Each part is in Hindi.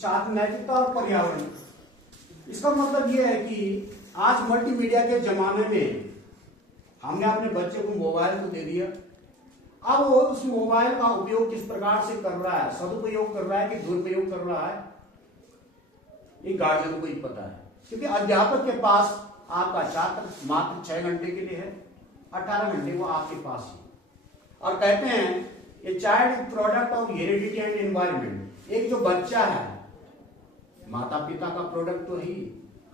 छात्र नैतिकता और पर्यावरण। इसका मतलब यह है कि आज मल्टीमीडिया के जमाने में हमने अपने बच्चे को मोबाइल तो दे दिया, अब वो उस मोबाइल का उपयोग किस प्रकार से कर रहा है, सदुपयोग कर रहा है कि दुरुपयोग कर रहा है, ये गार्जियन को ही पता है। क्योंकि अध्यापक के पास आपका छात्र मात्र 6 घंटे के लिए है, 18 घंटे वो आपके पास है। और कहते हैं ये child product of heredity and environment. एक जो बच्चा है माता पिता का प्रोडक्ट तो ही,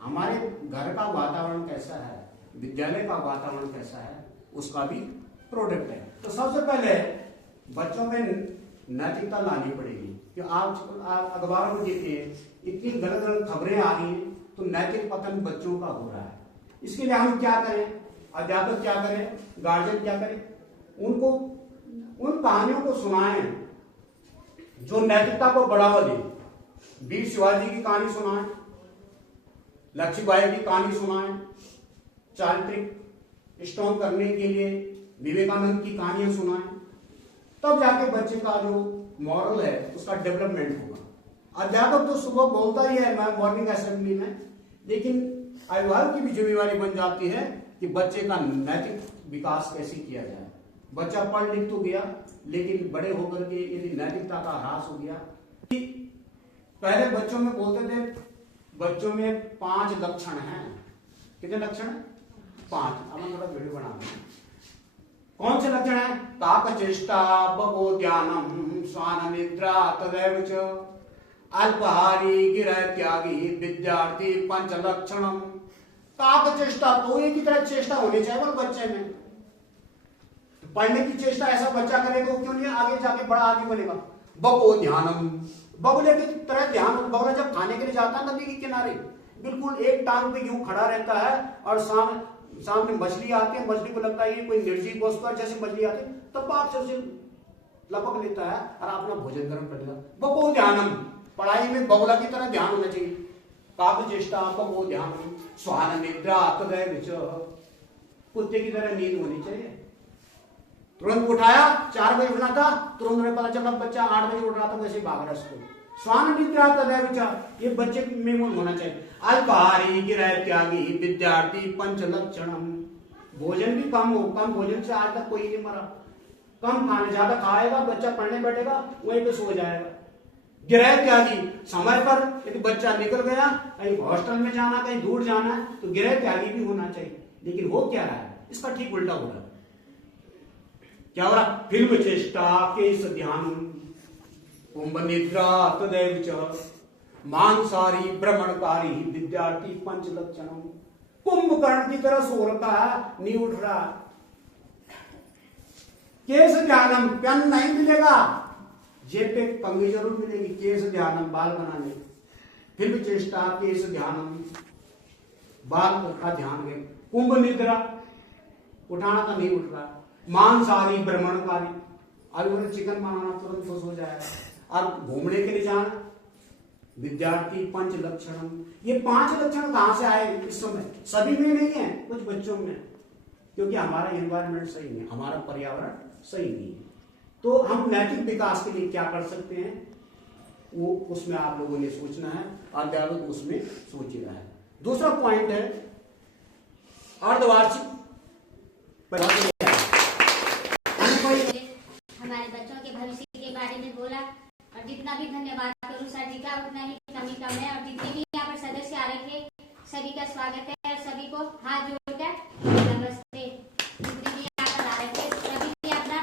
हमारे घर का वातावरण कैसा है, विद्यालय का वातावरण कैसा है, उसका भी प्रोडक्ट है। तो सबसे पहले बच्चों में नैतिकता लानी पड़ेगी। कि आप अखबारों में देखिए इतनी गलत गलत खबरें आ रही हैं, तो नैतिक पतन बच्चों का हो रहा है। इसके लिए हम क्या करें, अध्यापक क्या करें, गार्जियन क्या करें, उनको उन कहानियों को सुनाएं जो नैतिकता को बढ़ावा दे। वीर शिवाजी की कहानी सुनाएं, लक्ष्मीबाई की कहानी सुनाएं, चारित्रिक स्ट्रॉन्ग करने के लिए विवेकानंद की कहानियां सुनाएं, तब जाके बच्चे का जो मॉरल है उसका डेवलपमेंट होगा। अध्यापक तो सुबह बोलता ही है मैं मॉर्निंग असेंबली में, लेकिन अभिभावक की भी जिम्मेवारी बन जाती है कि बच्चे का नैतिक विकास कैसे किया जाए। बच्चा पढ़ लिख तो गया, लेकिन बड़े होकर के यदि नैतिकता का ह्रास हो गया। पहले बच्चों में बोलते थे बच्चों में 5 लक्षण हैं। कितने लक्षण हैं? 5। अब हम थोड़ा वीडियो बना दें। कौन से लक्षण है? काक चेष्टा, बको ध्यानम, स्वान निद्रा तदैव च, अल्पहारी गिरह त्यागी विद्यार्थी पंच लक्षणम। काक चेष्टा तो एक ही तरह चेष्टा होनी चाहिए बच्चे में। पढ़ने की चेष्टा ऐसा बच्चा करेगा क्यों नहीं आगे जाके बड़ा आदमी बनेगा। बको ध्यानम, बगुले की तरह ध्यान। बगुला जब खाने के लिए जाता है नदी के किनारे, बिल्कुल एक टांग पे यूं खड़ा रहता है और सामने मछली आती है, मछली को लगता है ये कोई निर्जीव वस्तु है, जैसे मछली आती है तब बाप से उसे लपक लेता है और अपना भोजन ग्रहण कर लेता। बको ध्यानम, पढ़ाई में बगुला की तरह ध्यान होना चाहिए। काक चेष्टा, बको ध्यानम, स्वान निद्रा तदैव च, कुत्ते की तरह नींद होनी चाहिए। तुरंत उठाया, 4 बजे उठना था, तुरंत उन्हें पता चला बच्चा 8 बजे उठ रहा था, वैसे भाग रहा स्कूल। स्वान निद्रा तदैव च, ये बच्चे में होना चाहिए। अल्पहारी गिरह त्यागी विद्यार्थी पंच लक्षणम, भोजन भी कम हो। कम भोजन से आज तक कोई नहीं मरा। कम खाने, ज्यादा खाएगा बच्चा पढ़ने बैठेगा वहीं पे सो जाएगा। गिरह त्यागी, समय पर यदि बच्चा निकल गया, कहीं हॉस्टल में जाना, कहीं दूर जाना है, तो गिरह त्यागी भी होना चाहिए। लेकिन हो क्या रहा है, इसका ठीक उल्टा हो रहा है। क्या हो रहा? फिल्म चेष्टा केश ध्यान, कुंभ निद्रा तदैव च, मांसाहारी भ्रमणकारी विद्यार्थी पंच लक्षणम। कुंभकर्ण की तरह सो रखा है, नहीं उठ रहा। केश ध्यानम, पेन नहीं मिलेगा, जेब पे कंघी जरूर मिलेगी। केश ध्यानम, बाल बनाने। फिल्म चेष्टा केश ध्यानम, बाल का ध्यान गए। कुंभ निद्रा, उठाना था नहीं उठ रहा। मांसाहारी भ्रमणकारी, अभी उन्हें चिकन बनाना तुरंत खुश हो जाएगा। और घूमने के लिए जाना। विद्यार्थी पंच लक्षण, ये 5 लक्षण कहां से आए इस समय? सभी में नहीं है, कुछ बच्चों में, क्योंकि हमारा एनवायरनमेंट सही नहीं है, हमारा पर्यावरण सही नहीं है। तो हम नैतिक विकास के लिए क्या कर सकते हैं, वो उसमें आप लोगों ने सोचना है, अध्यापक उसमें सोच ही रहा है। दूसरा पॉइंट है अर्धवार्षिक। हमारे बच्चों के भविष्य के बारे में बोला, और जितना भी धन्यवाद करूं सर जी का उतना ही कम है। और जितने भी यहाँ पर सदस्य आ रहे थे सभी का स्वागत है, और सभी को हाथ जोड़कर नमस्ते। जितने भी यहाँ पर आ रहे थे सभी ने अपना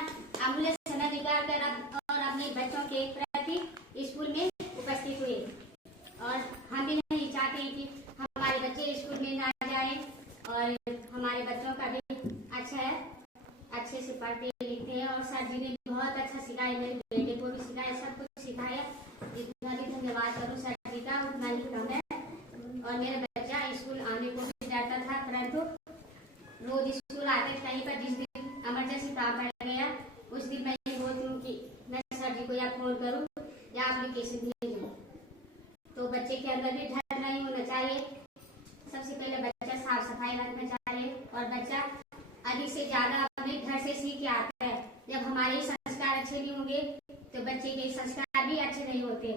अमूल्य समय निकाल कर और अपने बच्चों के प्रति स्कूल में उपस्थित हुए। और हम भी नहीं चाहते कि हमारे बच्चे स्कूल में ना जाए, और हमारे बच्चों का भी अच्छा है, अच्छे से पढ़ते लिखते हैं। और सर जी ने बहुत अच्छा सिखाया, मेरे बेटे को भी सिखाया, सब कुछ सिखाया। जितना भी धन्यवाद करूँ सर जी का उतना ही कम है। और मेरा बच्चा स्कूल आने को भी डरता था, परंतु रोज स्कूल आते कहीं पर जिस दिन इमरजेंसी काम पड़ गया उस दिन मैं ये बोलती हूँ कि मैं सर जी को या फोन करूँ या एप्लीकेशन भेजूँ। तो बच्चे के अंदर भी डर नहीं होना चाहिए। सबसे पहले बच्चा साफ सफाई रखना चाहिए, और बच्चा अधिक से ज्यादा अपने घर से सीख के आता है। जब हमारे संस्कार अच्छे नहीं होंगे तो बच्चे के संस्कार भी अच्छे नहीं होते।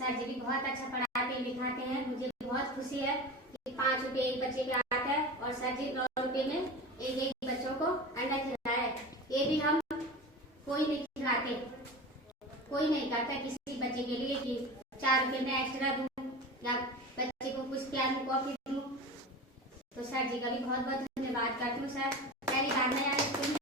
सर जी भी बहुत अच्छा पढ़ाते लिखाते हैं। मुझे बहुत खुशी है कि 5 रुपए एक बच्चे पे आता है और सर जी 9 रुपए में एक बच्चों को अंडा खिलाया है। ये भी हम कोई नहीं खिलाते, कोई नहीं करता किसी बच्चे के लिए कि 4 रुपए में एक्स्ट्रा दूं या बच्चे को कुछ प्यार में कॉफी दूं। तो सर जी का भी बहुत बहुत धन्यवाद करती हूँ। सर पहली बार मैं यहाँ स्कूल